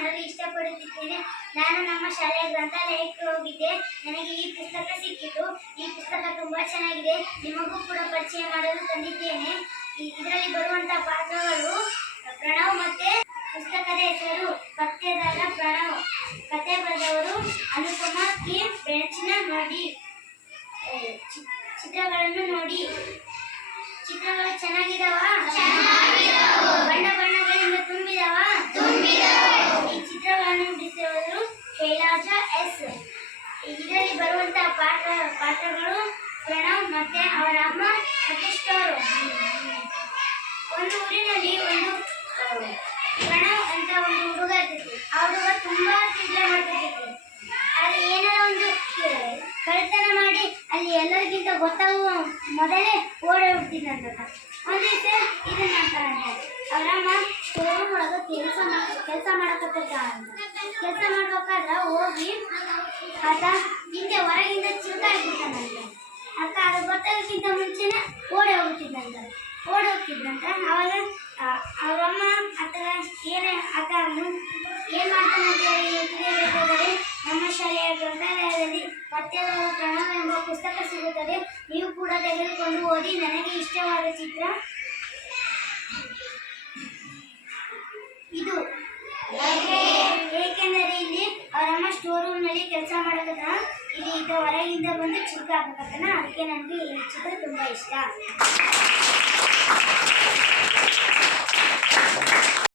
ಮಾಡಲು ಇಷ್ಟಪಡುತ್ತಿದ್ದೇನೆ. ನಾನು ನಮ್ಮ ಶಾಲೆಯ ಗ್ರಂಥಾಲಯಕ್ಕೆ ಹೋಗಿದ್ದೆ. ನನಗೆ ಈ ಪುಸ್ತಕ ಸಿಕ್ಕಿತು. ಈ ಪುಸ್ತಕ ತುಂಬಾ ಚೆನ್ನಾಗಿದೆ. ನಿಮಗೂ ಕೂಡ ಪರಿಚಯ ಮಾಡಲು ತಂದಿದ್ದೇನೆ. ಇದರಲ್ಲಿ ಬರುವಂತಹ ಪಾತ್ರಗಳು ಪ್ರಣವ್ ಮತ್ತೆ ಪುಸ್ತಕದ ಹೆಸರು ಪತ್ತೆದಾರ ಪ್ರಣವ್. ಕತೆ ಬರೆದವರು ಅನುಪಮ ಕೆ. ಬೆಳಚಿನ. ನೋಡಿ ಚಿತ್ರಗಳನ್ನು ನೋಡಿ. ಚಿತ್ರಗಳು ಚೆನ್ನಾಗಿದಾವ? ಬಣ್ಣ ಬಣ್ಣಗಳಿಂದ ತುಂಬಿದವ? ಈ ಚಿತ್ರಗಳನ್ನು ಬಿಡಿಸಿದವರು ಶೈಲಾಜ ಎಸ್. ಇದರಲ್ಲಿ ಬರುವಂತಹ ಪಾತ್ರಗಳು ಪ್ರಣವ್ ಮತ್ತೆ ಅವರ ಅಮ್ಮ ಮತ್ತೆ ಸ್ಟೋರು. ಒಂದು ಊರಿನಲ್ಲಿ ಒಂದು ಪ್ರಣವ್ ಅಂತ ಒಂದು ಹುಡುಗ ಇರ್ತೈತಿ. ಆ ಹುಡುಗ ತುಂಬಾ ತಿಂಗಳ ಮಾಡ್ತಿರ್ತೈತಿ. ಅದು ಏನಾರ ಒಂದು ಕಳ್ತನ ಮಾಡಿ ಅಲ್ಲಿ ಎಲ್ಲರಿಗಿಂತ ಗೊತ್ತಾಗುವ ಮೊದಲೇ ಓಡೋಗ್ಬಿಡ್ತಿದ್ದಂತ. ಒಂದು ದಿವಸ ಇದನ್ನ ಅಂತಾರಂತೆ, ಅವರಮ್ಮ ಸ್ಟೋರ್ ಒಳಗ ಕೆಲಸ ಮಾಡಕತ್ತ ಅಂತ. ಕೆಲಸ ಮಾಡ್ಬೇಕಾದ್ರ ಹೋಗಿ ಆತ ಹಿಂದೆ ಹೊರಗಿಂದ ಚಿಲ್ಕಾಡ್ಬಿಡ್ತಾನಂತೆ. ಅಕ್ಕ ಅದು ಗೊತ್ತಾಗಕ್ಕಿಂತ ಮುಂಚೆನೆ ಓಡೋಗ್ಬಿಟ್ಟಿದ್ದಂತ. ಅವಾಗ ಅವರಮ್ಮ ಆತ ಏನ್ ಮಾಡ್ತಾನಂತ ತಿಳಿಯಬೇಕಾದರೆ ನಮ್ಮ ಶಾಲೆಯ ಗ್ರಂಥಾಲಯದಲ್ಲಿ ಪತ್ತೆದಾರ ಪ್ರಣವ್ ಎಂಬ ಪುಸ್ತಕ ಸಿಗುತ್ತದೆ. ನೀವು ಕೂಡ ತೆಗೆದುಕೊಂಡು ಓದಿ. ನನಗೆ ಇಷ್ಟವಾದ ಚಿತ್ರ ಇದು. ಏಕೆಂದರೆ ಇಲ್ಲಿ ಅವರಮ್ಮ ಸ್ಟೋರ್ ರೂಮ್ ನಲ್ಲಿ ಕೆಲಸ ಮಾಡಕತ್ತ. ಇದು ಹೊರಗಿಂದ ಬಂದು ಚಿಕ್ಕ ಹಾಕಕತ್ತನ. ಅದಕ್ಕೆ ನನಗೆ ಈ ಚಿತ್ರ ತುಂಬಾ ಇಷ್ಟ.